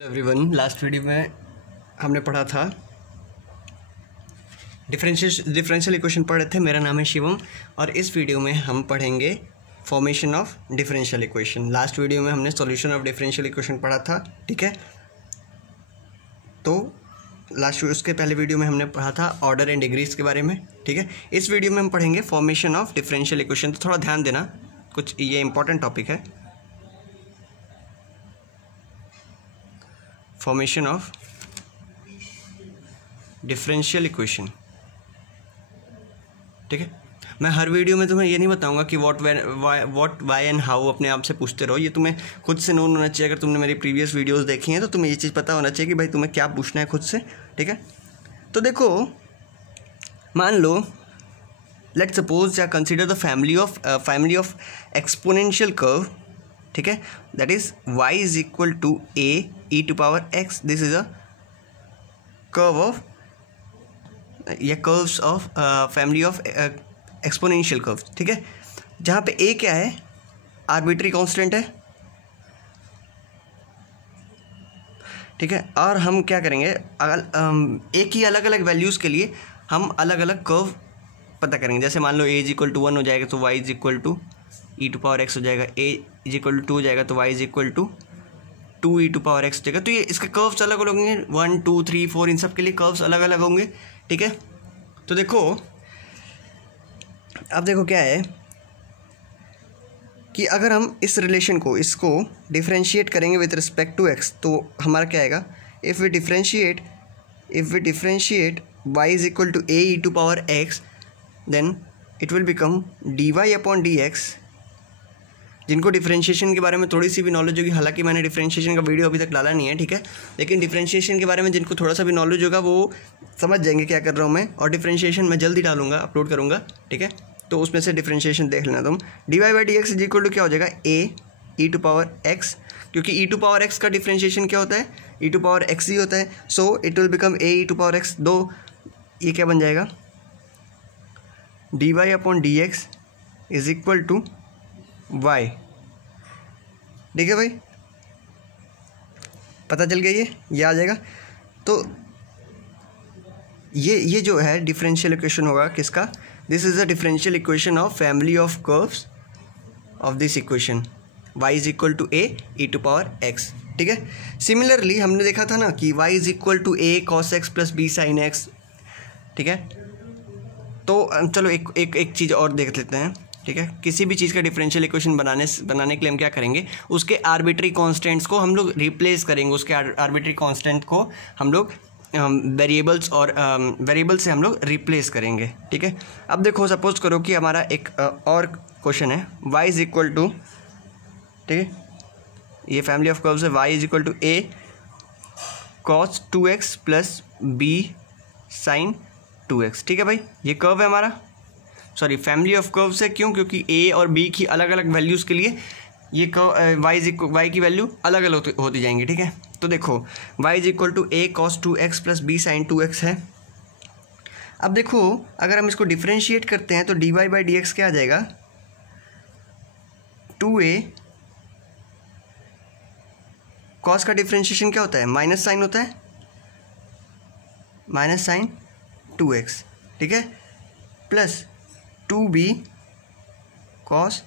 Everyone, last video में हमने पढ़ा था डिफरेंशियल इक्वेशन पढ़े थे। मेरा नाम है शिवम और इस वीडियो में हम पढ़ेंगे formation of differential equation. Last video में हमने सॉल्यूशन ऑफ डिफरेंशियल इक्वेशन पढ़ा था, ठीक है। तो उसके पहले वीडियो में हमने पढ़ा था ऑर्डर एंड डिग्रीज के बारे में, ठीक है। इस वीडियो में हम पढ़ेंगे फॉर्मेशन ऑफ डिफरेंशियल इक्वेशन। तो थोड़ा ध्यान देना, कुछ ये इंपॉर्टेंट टॉपिक है। फॉर्मेशन ऑफ डिफरेंशियल इक्वेशन, ठीक है। मैं हर वीडियो में तुम्हें ये नहीं बताऊंगा कि व्हाट वाई एंड हाउ अपने आप से पूछते रहो। ये तुम्हें खुद से नोन होना चाहिए। अगर तुमने मेरी प्रीवियस वीडियोस देखी हैं तो तुम्हें ये चीज़ पता होना चाहिए कि भाई तुम्हें क्या पूछना है खुद से, ठीक है। तो देखो, मान लो लेट्स सपोज या consider the family of exponential curve, ठीक है। That is y is equal to a e to power x। This is a curve of या curves of family of exponential curve, ठीक है। जहाँ पे a क्या है, आर्बिट्री कांस्टेंट है, ठीक है। और हम क्या करेंगे, एक ही अलग अलग वैल्यूज़ के लिए हम अलग अलग कर्व पता करेंगे। जैसे मान लो a इज इक्वल टू 1 हो जाएगा तो y is equal to e to power x हो जाएगा, a इज इक्वल टू 2 हो जाएगा तो y is equal to 2 e to power x हो जाएगा। तो ये इसके कर्व्स अलग अलग होंगे, 1 2 3 4 इन सब के लिए कर्व्स अलग अलग होंगे, ठीक है। तो देखो, अब देखो क्या है कि अगर हम इस रिलेशन को इसको डिफरेंशिएट करेंगे विद रिस्पेक्ट टू x, तो हमारा क्या आएगा, if we differentiate y is equal to a e to power x, then it will become dy upon dx। जिनको डिफरेंशिएशन के बारे में थोड़ी सी भी नॉलेज होगी, हालांकि मैंने डिफरेंशिएशन का वीडियो अभी तक डाला नहीं है, ठीक है, लेकिन डिफरेंशिएशन के बारे में जिनको थोड़ा सा भी नॉलेज होगा वो समझ जाएंगे क्या कर रहा हूँ मैं। और डिफरेंशिएशन मैं जल्दी डालूंगा, अपलोड करूँगा, ठीक है। तो उसमें से डिफरेंशिएशन देख लेना तुम। dy by D x is equal to क्या हो जाएगा, a e to power x, क्योंकि ई टू पावर x का डिफरेंशिएशन क्या होता है, ई टू पावर x ही होता है। So it will become a e to power x। दो ये क्या बन जाएगा, dy upon d x is equal to y, ठीक है भाई, पता चल गया, ये आ जाएगा। तो ये जो है डिफरेंशियल इक्वेशन होगा किसका, this is a differential equation of family of curves of this equation y is equal to a e to power x, ठीक है। सिमिलरली हमने देखा था ना कि y is equal to a cos x plus b sin x, ठीक है। तो चलो एक चीज़ और देख लेते हैं, ठीक है। किसी भी चीज़ का डिफरेंशियल इक्वेशन बनाने के लिए हम क्या करेंगे, उसके आर्बिट्री कांस्टेंट्स को हम लोग रिप्लेस करेंगे। उसके आर्बिट्री कांस्टेंट को हम लोग वेरिएबल्स और वेरिएबल से हम लोग रिप्लेस करेंगे, ठीक है। अब देखो, सपोज करो कि हमारा एक और क्वेश्चन है, y इज इक्वल टू, ठीक है, ये फैमिली ऑफ कर्व्स है, y is equal to a cos 2x plus b sin 2x, ठीक है भाई। ये कर्व है हमारा, सॉरी फैमिली ऑफ कर्व्स है, क्यों, क्योंकि a और b की अलग अलग वैल्यूज़ के लिए ये कर्व y की वैल्यू अलग अलग होती जाएंगी, ठीक है। तो देखो, y is equal to a cos 2x plus b sin 2x है। अब देखो, अगर हम इसको डिफरेंशिएट करते हैं तो dy बाई डी एक्स क्या आ जाएगा, 2a cos का डिफरेंशिएशन क्या होता है, माइनस साइन होता है, माइनस साइन 2x, ठीक है, प्लस 2b cos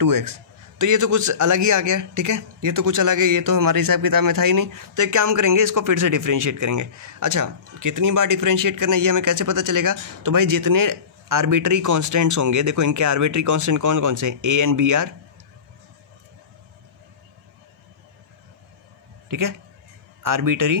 2x। तो ये तो कुछ अलग ही आ गया, ठीक है, ये तो कुछ अलग है, ये तो हमारे हिसाब किताब में था ही नहीं। तो एक काम करेंगे, इसको फिर से डिफरेंशिएट करेंगे। अच्छा, कितनी बार डिफरेंशिएट करना है ये हमें कैसे पता चलेगा, तो भाई जितने आर्बिट्री कांस्टेंट्स होंगे, देखो इनके आर्बिट्री कांस्टेंट कौन कौन से, a एंड b आर, ठीक है, आर्बिट्री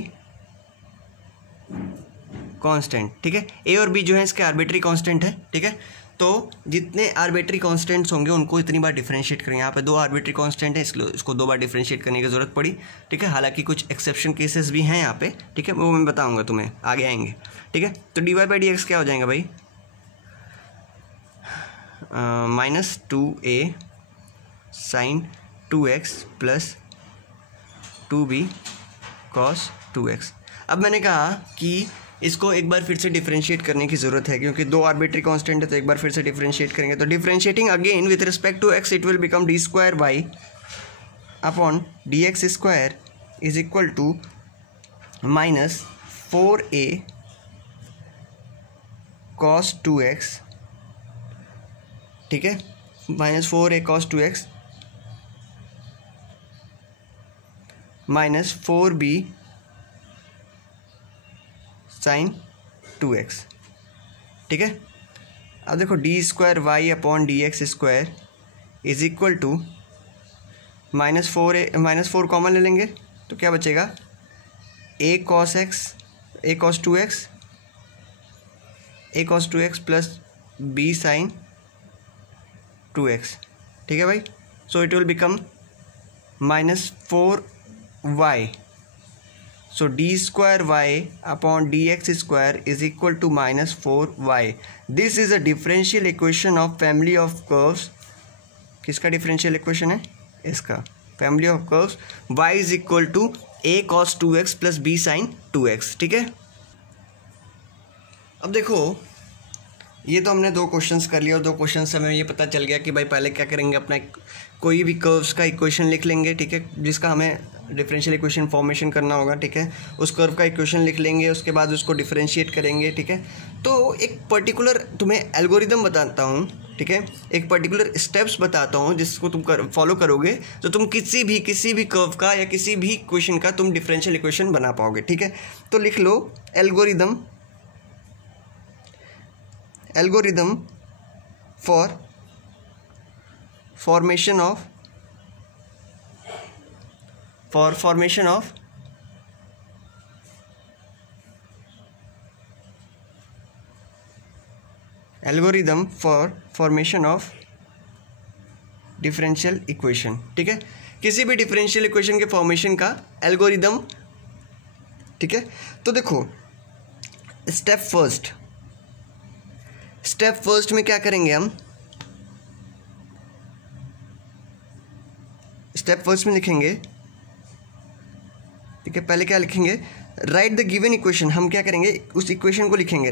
कांस्टेंट, ठीक है। a और b जो है इसके आर्बिट्री कांस्टेंट है, ठीक है। तो जितने आर्बिट्री कांस्टेंट्स होंगे उनको इतनी बार डिफरेंशिएट करेंगे। यहाँ पे 2 आर्बिट्री कांस्टेंट है, इसको 2 बार डिफरेंशिएट करने की ज़रूरत पड़ी, ठीक है। हालांकि कुछ एक्सेप्शन केसेस भी हैं यहाँ पे, ठीक है, वो मैं बताऊँगा तुम्हें, आगे आएंगे, ठीक है। तो dy बाई डी एक्स क्या हो जाएगा भाई, minus 2a sin 2x plus 2b cos 2x। अब मैंने कहा कि इसको एक बार फिर से डिफरेंशिएट करने की ज़रूरत है, क्योंकि 2 आर्बिट्री कांस्टेंट है, तो एक बार फिर से डिफरेंशिएट करेंगे। तो differentiating again with respect to x, it will become dy square y upon d x square is equal to minus 4a cos 2x, ठीक है, minus 4a cos 2x minus 4b sin 2x, ठीक है। अब देखो d square y upon d x square is equal to -4 common ले लेंगे तो क्या बचेगा, a cos 2x plus b sin 2x, ठीक है भाई। So it will become -4y, so d square y upon dx square is equal to -4y. This is a differential equation of family of curves. किसका differential equation है, इसका family of curves y is equal to a cos 2x plus b sin 2x, ठीक है। अब देखो ये तो हमने 2 क्वेश्चंस कर लिया और 2 क्वेश्चन से हमें ये पता चल गया कि भाई पहले क्या करेंगे, अपना कोई भी कर्व्स का इक्वेशन लिख लेंगे, ठीक है, जिसका हमें डिफरेंशियल इक्वेशन फॉर्मेशन करना होगा, ठीक है। उस कर्व का इक्वेशन लिख लेंगे, उसके बाद उसको डिफरेंशिएट करेंगे, ठीक है। तो एक पर्टिकुलर तुम्हें एल्गोरिदम बताता हूँ, ठीक है, एक पर्टिकुलर स्टेप्स बताता हूँ जिसको तुम फॉलो करोगे तो तुम किसी भी कर्व का या किसी भी इक्वेशन का तुम डिफरेंशियल इक्वेशन बना पाओगे, ठीक है। तो लिख लो algorithm for formation of algorithm for formation of differential equation, ठीक है, किसी भी डिफरेंशियल इक्वेशन के फॉर्मेशन का एल्गोरिदम, ठीक है। तो देखो स्टेप फर्स्ट में क्या करेंगे हम, स्टेप फर्स्ट में लिखेंगे, ठीक है। पहले क्या लिखेंगे, राइट द गिवन इक्वेशन, हम क्या करेंगे उस इक्वेशन को लिखेंगे,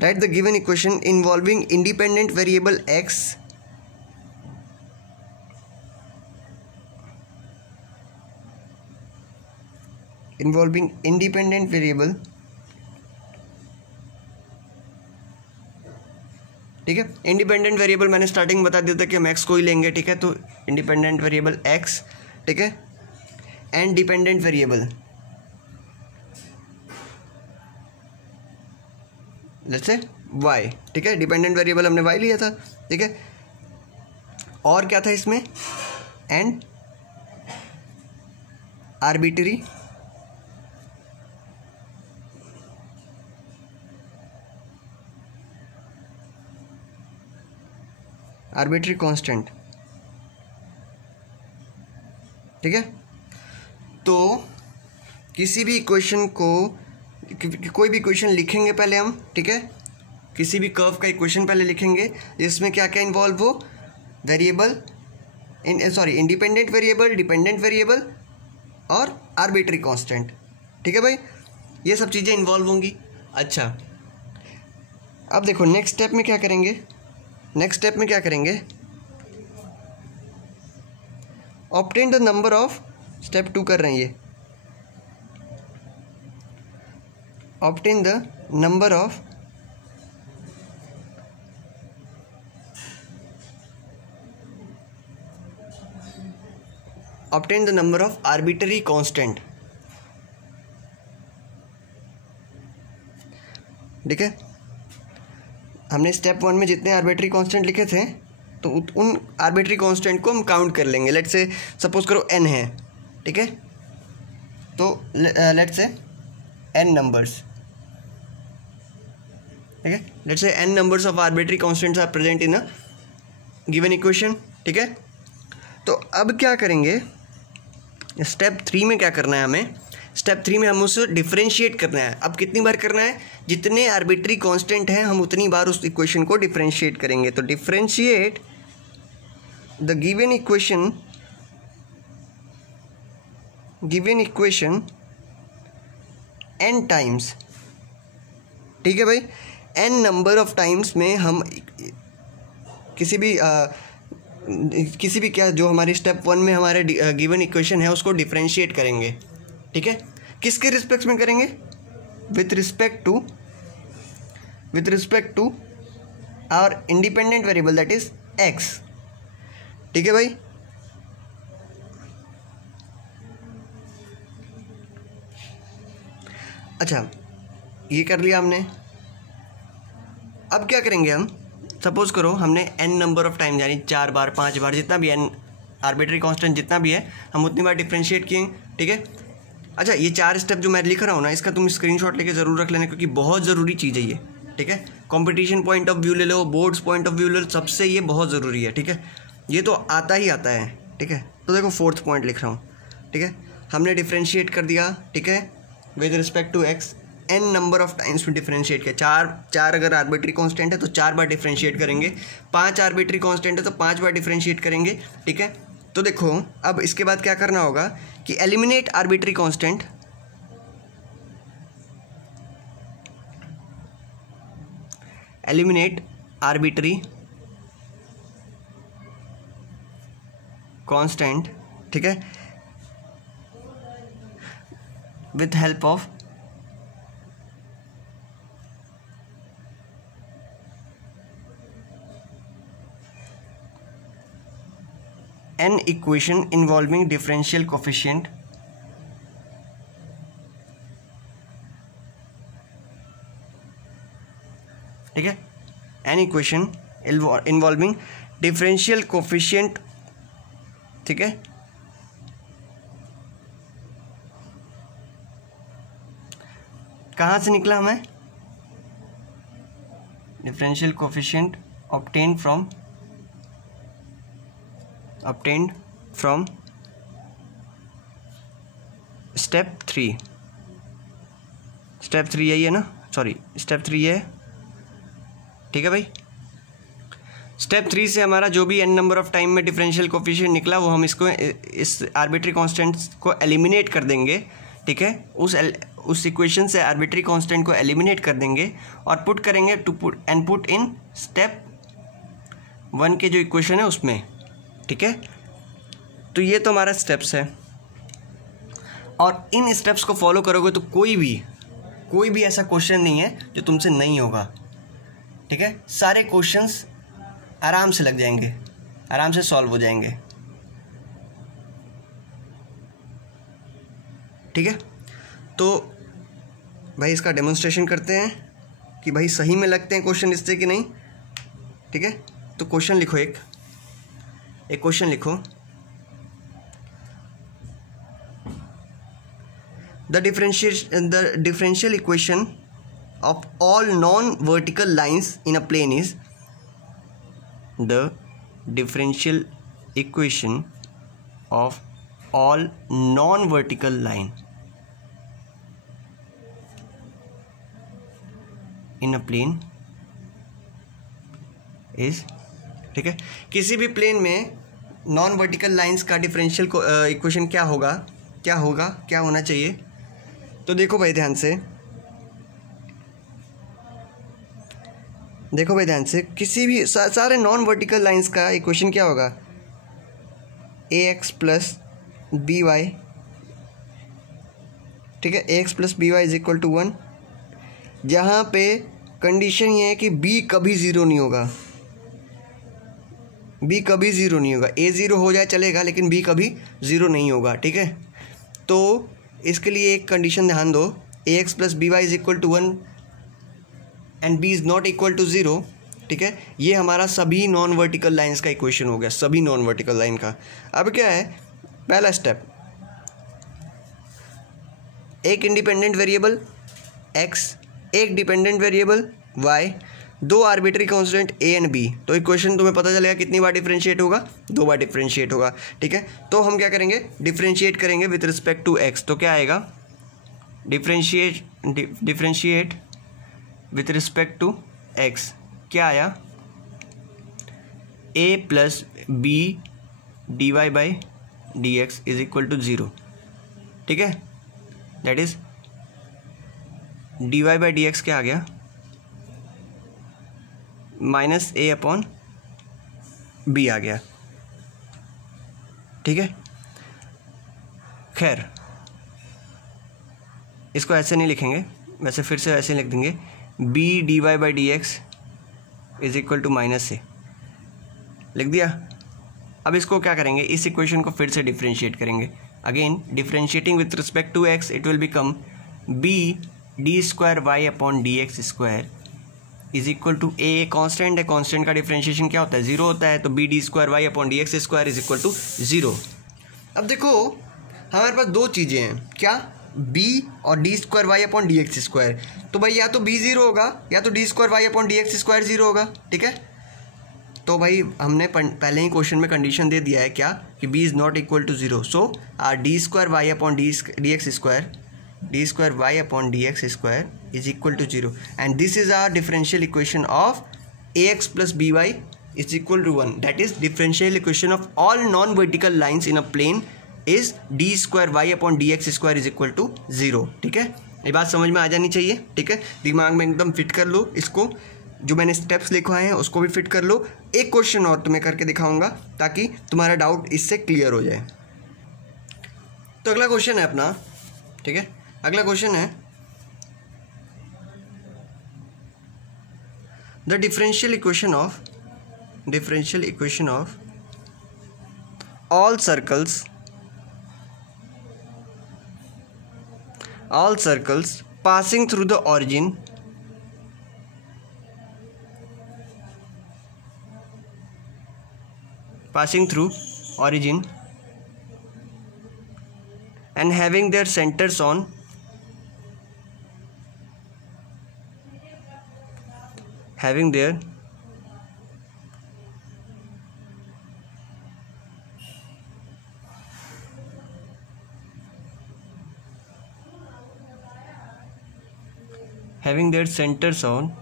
right the given equation involving independent variable x involving independent variable, ठीक है। इंडिपेंडेंट वेरिएबल मैंने स्टार्टिंग बता दिया था कि हम x को ही लेंगे, ठीक है। तो इंडिपेंडेंट वेरिएबल x, ठीक है, एंड डिपेंडेंट वेरिएबल जैसे y, ठीक है। डिपेंडेंट वेरिएबल हमने y लिया था, ठीक है। और क्या था इसमें, एंड आर्बिट्री कांस्टेंट, ठीक है। तो किसी भी इक्वेशन को, कोई भी इक्वेशन लिखेंगे पहले हम, ठीक है, किसी भी कर्व का इक्वेशन पहले लिखेंगे जिसमें क्या क्या इन्वॉल्व हो, variable independent variable, dependent variable और आर्बिट्री कांस्टेंट, ठीक है भाई, ये सब चीज़ें इन्वॉल्व होंगी। अच्छा, अब देखो नेक्स्ट स्टेप में क्या करेंगे, obtain the number of, step 2 कर रहे हैं ये, obtain the number of arbitrary constant, ठीक है। हमने स्टेप 1 में जितने आर्बिट्री कांस्टेंट लिखे थे तो उन आर्बिट्री कांस्टेंट को हम काउंट कर लेंगे। लेट्स से सपोज करो n है, ठीक है, तो लेट्स से n नंबर्स, ठीक है, let's say n numbers of arbitrary constants are present in a given equation, ठीक है। तो अब क्या करेंगे, स्टेप 3 में क्या करना है हमें, स्टेप 3 में हम उसे डिफरेंशिएट करना है। अब कितनी बार करना है, जितने आर्बिट्री कांस्टेंट हैं हम उतनी बार उस इक्वेशन को डिफरेंशिएट करेंगे। तो differentiate the given equation n times, ठीक है भाई, n नंबर ऑफ टाइम्स में हम किसी भी किसी भी क्या जो हमारी स्टेप 1 में हमारे गिवन इक्वेशन है उसको डिफरेंशिएट करेंगे, ठीक है। किसके रिस्पेक्ट में करेंगे? With respect to our independent variable that is x, ठीक है भाई। अच्छा, ये कर लिया हमने। अब क्या करेंगे हम? सपोज करो हमने n नंबर ऑफ टाइम यानी 4 बार 5 बार जितना भी n आर्बिट्री कांस्टेंट जितना भी है हम उतनी बार डिफरेंशिएट किए, ठीक है। अच्छा, ये 4 स्टेप जो मैं लिख रहा हूँ ना, इसका तुम स्क्रीनशॉट लेके ज़रूर रख लेना, क्योंकि बहुत ज़रूरी चीज़ है ये, ठीक है। कंपटीशन पॉइंट ऑफ व्यू ले लो, बोर्ड्स पॉइंट ऑफ व्यू ले लो, सबसे ये बहुत ज़रूरी है, ठीक है। ये तो आता ही आता है, ठीक है। तो देखो 4th पॉइंट लिख रहा हूँ, ठीक है। हमने डिफरेंशिएट कर दिया, ठीक है, with respect to x n number of times में डिफरेंशिएट किया। 4 अगर आर्बिट्री कांस्टेंट है तो 4 बार डिफरेंशिएट करेंगे, 5 आर्बिट्री कांस्टेंट है तो 5 बार डिफरेंशिएट करेंगे, ठीक है। तो देखो अब इसके बाद क्या करना होगा कि eliminate arbitrary constant, eliminate arbitrary constant, ठीक है, with help of an equation involving differential coefficient, ठीक है, an equation involving differential coefficient, ठीक है। कहाँ से निकला हमें? Differential coefficient obtained from step 3 यही है ना, सॉरी स्टेप 3 है, ठीक है भाई। स्टेप 3 से हमारा जो भी n नंबर ऑफ टाइम में डिफरेंशियल कोफिशिएंट निकला वो हम इसको इस आर्बिट्री कांस्टेंट्स को एलिमिनेट कर देंगे, ठीक है। उस इक्वेशन से आर्बिट्री कांस्टेंट को एलिमिनेट कर देंगे और पुट करेंगे पुट इन स्टेप 1 के जो इक्वेशन है उसमें, ठीक है। तो ये तो हमारा स्टेप्स है, और इन स्टेप्स को फॉलो करोगे तो कोई भी ऐसा क्वेश्चन नहीं है जो तुमसे नहीं होगा, ठीक है। सारे क्वेश्चंस आराम से लग जाएंगे, आराम से सॉल्व हो जाएंगे, ठीक है। तो भाई इसका डेमोन्स्ट्रेशन करते हैं कि भाई सही में लगते हैं क्वेश्चन इससे कि नहीं, ठीक है। तो क्वेश्चन लिखो, एक क्वेश्चन लिखो। The differential equation of all non-vertical lines in a plane is, the differential equation of all non-vertical line in a plane is, ठीक है। किसी भी प्लेन में नॉन वर्टिकल लाइंस का डिफरेंशियल इक्वेशन क्या होना चाहिए? तो देखो भाई ध्यान से, किसी भी सारे नॉन वर्टिकल लाइंस का इक्वेशन क्या होगा? ax प्लस बी वाई, ठीक है, ax plus b y is equal to 1, जहाँ पे कंडीशन ये है कि b कभी ज़ीरो नहीं होगा, a ज़ीरो हो जाए चलेगा लेकिन b कभी ज़ीरो नहीं होगा, ठीक है। तो इसके लिए एक कंडीशन ध्यान दो, ax plus b y is equal to 1 and b is not equal to 0, ठीक है। ये हमारा सभी नॉन वर्टिकल लाइंस का इक्वेशन हो गया, सभी नॉन वर्टिकल लाइन का। अब क्या है पहला स्टेप, एक इंडिपेंडेंट वेरिएबल x, एक dependent variable y, 2 arbitrary constant a and b। तो इक्वेशन तुम्हें पता चलेगा कितनी बार डिफरेंशिएट होगा? 2 बार डिफरेंशिएट होगा, ठीक है। तो हम क्या करेंगे? डिफरेंशिएट करेंगे विथ रिस्पेक्ट टू x। तो क्या आएगा? Differentiate with respect to x, क्या आया? a plus b D Y by D x is equal to 0, ठीक है। That is d Y by D x क्या आ गया? माइनस a अपॉन b आ गया, ठीक है। खैर इसको ऐसे नहीं लिखेंगे, वैसे फिर से ऐसे लिख देंगे, B D Y by D x is equal to minus A, लिख दिया। अब इसको क्या करेंगे, इस इक्वेशन को फिर से डिफ्रेंशिएट करेंगे। Again differentiating with respect to x, it will become b d square y upon d x square is equal to a, constant है, कॉन्स्टेंट का डिफ्रेंशिएशन क्या होता है, जीरो होता है, तो b d square y upon d x square is equal to zero. अब देखो हमारे पास दो चीज़ें हैं, क्या, b और d square y upon d x square, तो भाई या तो b जीरो होगा या तो d square y upon d x square zero होगा, ठीक है। तो भाई हमने पहले ही क्वेश्चन में कंडीशन दे दिया है क्या, कि b is not equal to zero, so d square y upon d x square, d square y upon d x square is equal to zero, and this is our differential equation of a x plus b y is equal to one, that is differential equation of all non vertical lines in a plane is d square y upon d x square is equal to zero, ठीक है। ये बात समझ में आ जानी चाहिए, ठीक है, दिमाग में एकदम फिट कर लो इसको, जो मैंने स्टेप्स लिखवाए हैं उसको भी फिट कर लो। एक क्वेश्चन और तुम्हें करके दिखाऊंगा ताकि तुम्हारा डाउट इससे क्लियर हो जाए। तो अगला क्वेश्चन है अपना, ठीक है, अगला क्वेश्चन है the differential equation of all circles passing through the origin and having their centers on having their centers on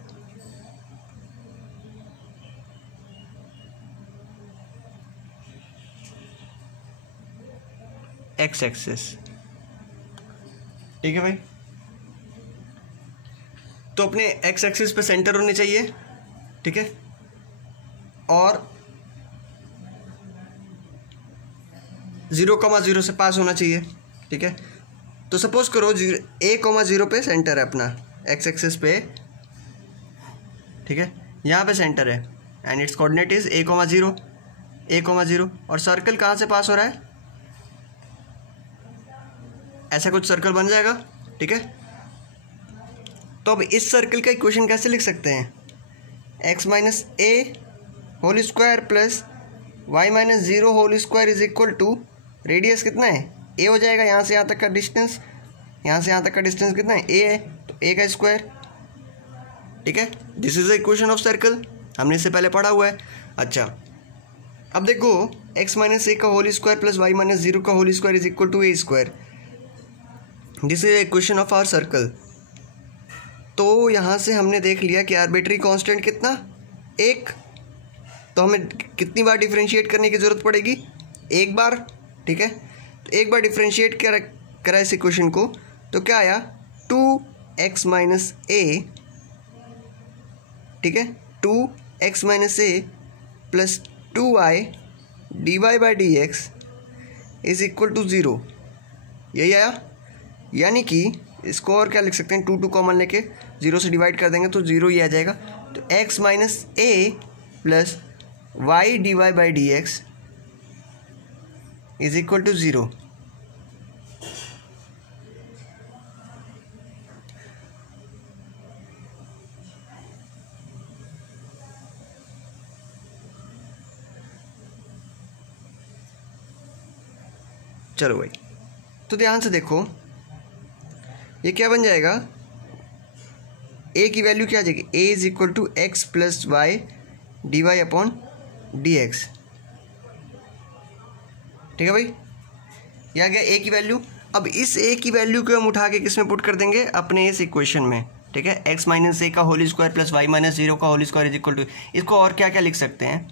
x axis, ठीक है भाई। तो अपने x एक्सिस पे सेंटर होने चाहिए, ठीक है, और 0,0 से पास होना चाहिए, ठीक है। तो सपोज करो a,0 पे सेंटर है अपना x एक्सिस पे, ठीक है, यहाँ पे सेंटर है and it's coordinate is a,0 और सर्कल कहाँ से पास हो रहा है, ऐसा कुछ सर्कल बन जाएगा, ठीक है। तो अब इस सर्कल का इक्वेशन कैसे लिख सकते हैं, x minus a whole square plus Y minus 0 whole square is equal to, radius कितना है, a हो जाएगा, यहाँ से यहाँ तक का डिस्टेंस, यहाँ से यहाँ तक का डिस्टेंस कितना है, a है, तो a का स्क्वायर, ठीक है। This is the equation of circle, हमने इससे पहले पढ़ा हुआ है। अच्छा अब देखो x माइनस ए का whole square plus Y minus 0 का whole square is equal to a square, this is equation of our circle. तो यहाँ से हमने देख लिया कि आर्बिट्री कांस्टेंट कितना, 1, तो हमें कितनी बार डिफरेंशिएट करने की ज़रूरत पड़ेगी, एक बार, ठीक है। तो एक बार डिफरेंशिएट करा इस इक्वेशन को, तो क्या आया, 2x माइनस ए, ठीक है, 2x minus a plus 2y d Y by D x is equal to 0, यही आया। यानी कि इसको और क्या लिख सकते हैं, 2 कॉमन लेके 0 से डिवाइड कर देंगे तो 0 ही आ जाएगा। तो x minus a plus y d Y by D x is equal to 0। चलो भाई, तो ध्यान से देखो, ये क्या बन जाएगा, a की वैल्यू क्या आ जाएगी, a is equal to x plus y d y upon d x, ठीक है भाई, ये आ गया a की वैल्यू। अब इस a की वैल्यू को हम उठा के किस में पुट कर देंगे, अपने इस इक्वेशन में, ठीक है। x माइनस ए का whole square plus Y minus 0 का whole square is equal to, इसको और क्या क्या लिख सकते हैं,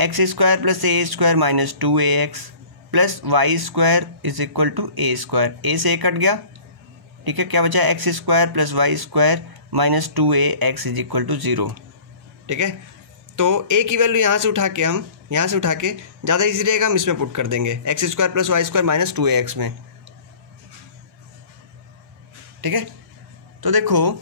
X square plus A square minus 2ax plus Y square is equal to A square, A से ए कट गया, ठीक है, क्या बचा, x square plus Y square minus 2ax is equal to 0, ठीक है। तो a की वैल्यू यहाँ से उठा के हम यहाँ से उठा के ज़्यादा इजी रहेगा, हम इसमें पुट कर देंगे x square plus Y square minus 2ax में। ठीक है, तो देखो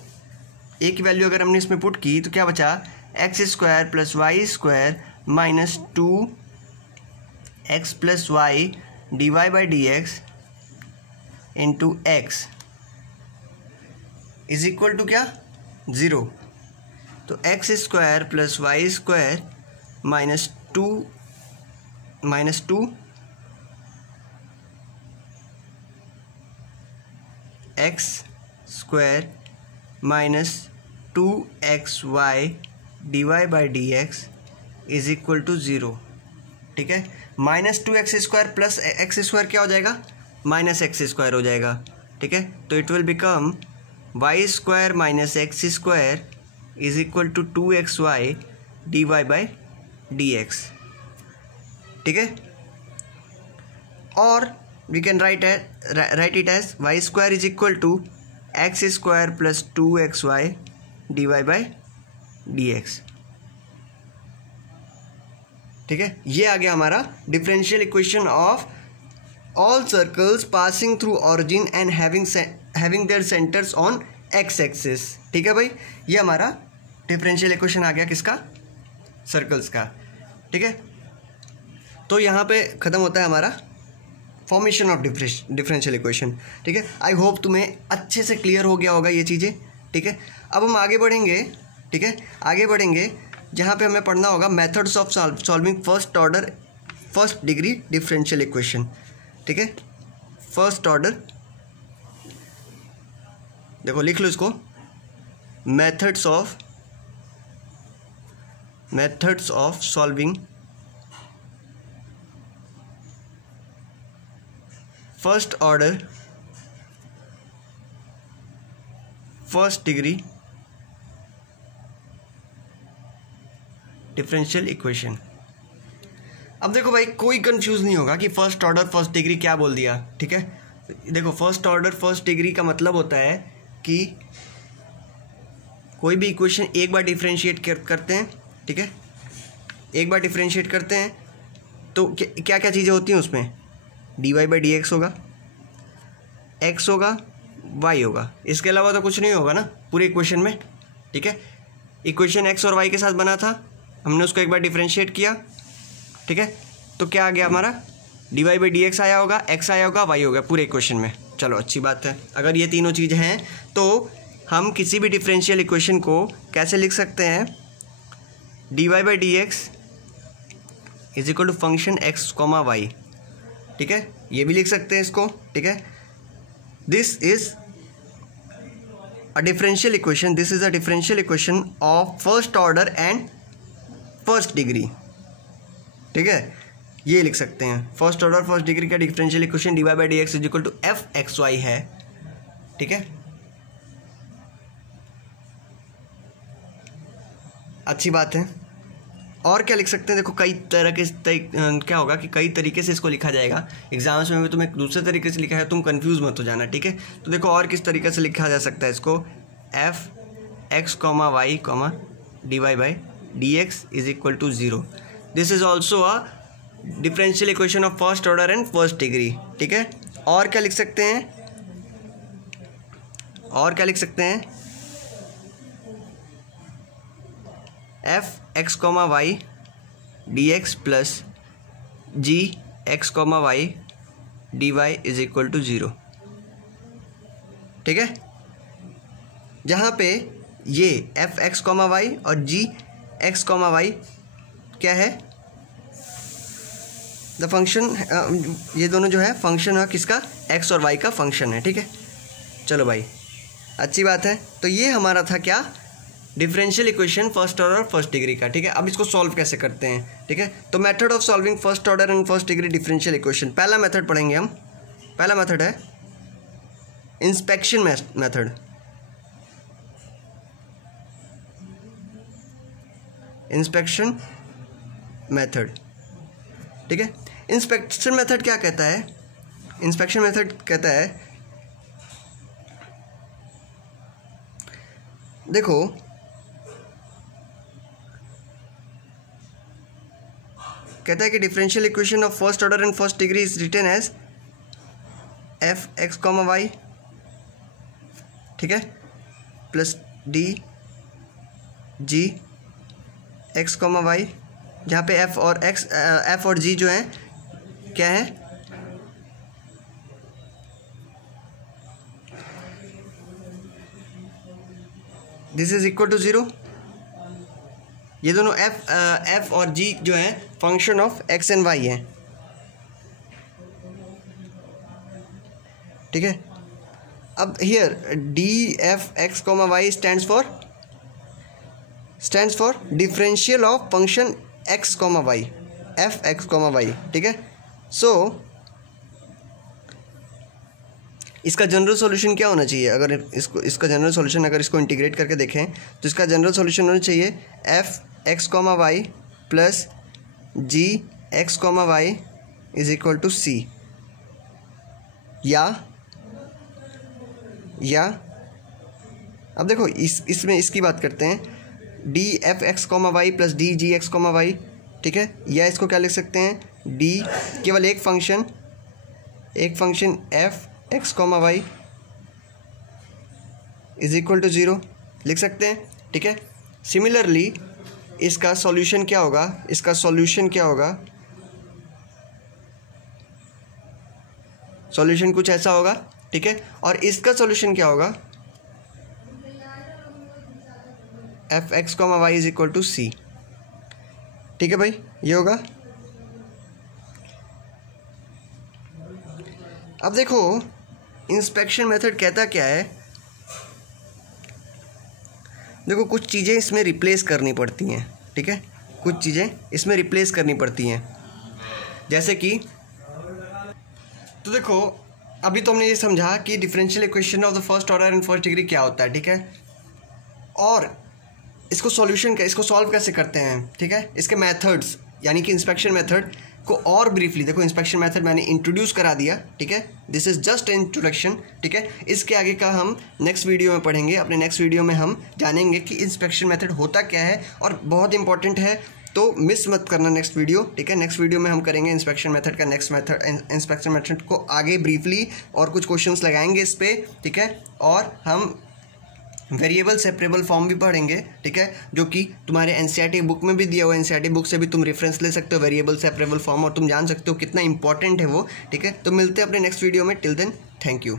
ए की वैल्यू अगर हमने इसमें पुट की तो क्या बचा, x square plus Y square minus 2x plus y d Y by D x into x is equal to क्या, 0। तो x square plus Y square minus two x square minus 2xy d Y by D x is equal to 0। ठीक है, minus 2x square plus x square क्या हो जाएगा, minus x square हो जाएगा। ठीक है, तो it will become y square minus x square is equal to 2xy d Y by D x. ठीक है, और we can write it as y square is equal to x square plus 2xy d Y by D x. ठीक है, ये आ गया हमारा differential equation of all circles passing through origin and having their centres on x axis. ठीक है भाई, ये हमारा डिफरेंशियल इक्वेशन आ गया किसका, सर्कल्स का। ठीक है, तो यहाँ पे ख़त्म होता है हमारा फॉर्मेशन ऑफ डिफरेंशियल इक्वेशन। ठीक है, आई होप तुम्हें अच्छे से क्लियर हो गया होगा ये चीज़ें। ठीक है, अब हम आगे बढ़ेंगे। ठीक है, आगे बढ़ेंगे जहाँ पे हमें पढ़ना होगा methods of solving first degree differential equation. ठीक है, फर्स्ट ऑर्डर, देखो लिख लो इसको, methods of solving first order first degree differential equation. अब देखो भाई, कोई कंफ्यूज नहीं होगा कि फर्स्ट ऑर्डर फर्स्ट डिग्री क्या बोल दिया। ठीक है, देखो फर्स्ट ऑर्डर फर्स्ट डिग्री का मतलब होता है कि कोई भी इक्वेशन एक बार डिफरेंशिएट करते हैं। ठीक है, एक बार डिफरेंशिएट करते हैं तो क्या क्या चीज़ें होती हैं उसमें, d Y by D x होगा, एक्स होगा, वाई होगा, इसके अलावा तो कुछ नहीं होगा ना पूरे इक्वेशन में। ठीक है, इक्वेशन एक्स और वाई के साथ बना था, हमने उसको एक बार डिफरेंशिएट किया। ठीक है, तो क्या आ गया हमारा, d Y by D x आया होगा, एक्स आया होगा, वाई होगा पूरे इक्वेशन में। चलो अच्छी बात है, अगर ये तीनों चीज़ हैं तो हम किसी भी डिफरेंशियल इक्वेशन को कैसे लिख सकते हैं, d Y by D x is equal to function x comma Y. ठीक है, ये भी लिख सकते हैं इसको। ठीक है, this is a differential equation, this is a differential equation of first order and first degree. ठीक है, ये लिख सकते हैं फर्स्ट ऑर्डर फर्स्ट डिग्री का differential equation d Y by D x is equal to f x y है। ठीक है, अच्छी बात है। और क्या लिख सकते हैं, देखो कई तरह के क्या होगा कि कई तरीके से इसको लिखा जाएगा। एग्जाम्स में भी तुम्हें दूसरे तरीके से लिखा है, तुम कंफ्यूज मत हो जाना। ठीक है, तो देखो और किस तरीके से लिखा जा सकता है इसको, f x comma y comma d Y by D x is equal to 0। This is also a differential equation of first order and first degree. ठीक है, और क्या लिख सकते हैं, और क्या लिख सकते हैं, f x comma y d x plus ji x comma y d y is equal to 0। ठीक है, जहाँ पे ये एफ एक्स कॉमा वाई और जी एक्स कॉमा वाई क्या है, द फंक्शन, ये दोनों जो है फंक्शन है किसका, एक्स और वाई का फंक्शन है। ठीक है, चलो भाई अच्छी बात है। तो ये हमारा था क्या, differential equation first order first degree का। ठीक है, अब इसको सॉल्व कैसे करते हैं। ठीक है, तो method of solving first order and first degree differential equation, पहला मेथड पढ़ेंगे हम। पहला मेथड है इंस्पेक्शन मेथड। Inspection method. ठीक है, इंस्पेक्शन मेथड क्या कहता है, इंस्पेक्शन मेथड कहता है, देखो कहता है कि differential equation of first order and first degree is written as f x comma Y, ठीक है, plus D G x comma y, जहाँ पे एफ और जी जो है क्या है, दिस इज इक्वल टू 0। ये दोनों एफ और जी जो है function of x and y है, ठीक है। अब here d F x comma y stands for differential of function x comma y, f x comma Y, ठीक है। सो इसका जनरल सॉल्यूशन क्या होना चाहिए? अगर इसका जनरल सॉल्यूशन अगर इसको इंटीग्रेट करके देखें तो इसका जनरल सॉल्यूशन होना चाहिए F x comma Y plus ji x comma Y is equal to C, या अब देखो इसमें इसकी बात करते हैं, D F x comma Y plus D G x comma Y, ठीक है। या इसको क्या लिख सकते हैं, डी केवल एक function f x comma Y is equal to 0 लिख सकते हैं, ठीक है। सिमिलरली इसका सॉल्यूशन क्या होगा, सॉल्यूशन कुछ ऐसा होगा, ठीक है। और इसका सॉल्यूशन क्या होगा, F x comma Y is equal to C, ठीक है भाई, ये होगा। अब देखो इंस्पेक्शन मेथड कहता क्या है, देखो कुछ चीज़ें इसमें रिप्लेस करनी पड़ती हैं, ठीक है, कुछ चीज़ें इसमें रिप्लेस करनी पड़ती हैं, जैसे कि, तो देखो अभी तो हमने ये समझा कि differential equation of the first order and first degree क्या होता है, ठीक है, और इसको सॉल्व कैसे करते हैं, ठीक है। इसके मेथड्स यानी कि इंस्पेक्शन मेथड को और ब्रीफली देखो, इंस्पेक्शन मेथड मैंने इंट्रोड्यूस करा दिया, ठीक है, दिस इज़ जस्ट इंट्रोडक्शन, ठीक है। इसके आगे का हम नेक्स्ट वीडियो में पढ़ेंगे, अपने नेक्स्ट वीडियो में हम जानेंगे कि इंस्पेक्शन मेथड होता क्या है और बहुत इंपॉर्टेंट है, तो मिस मत करना नेक्स्ट वीडियो, ठीक है। नेक्स्ट वीडियो में हम करेंगे इंस्पेक्शन मेथड का इंस्पेक्शन मेथड को आगे ब्रीफली और कुछ क्वेश्चंस लगाएंगे इस पर, ठीक है। और हम वेरिएबल सेपरेबल फॉर्म भी पढ़ेंगे, ठीक है, जो कि तुम्हारे एनसीईआरटी बुक में भी दिया हुआ है। एनसीईआरटी बुक से भी तुम रेफरेंस ले सकते हो वेरिएबल सेपरेबल फॉर्म, और तुम जान सकते हो कितना इंपॉर्टेंट है वो, ठीक है। तो मिलते हैं अपने नेक्स्ट वीडियो में, टिल देन थैंक यू।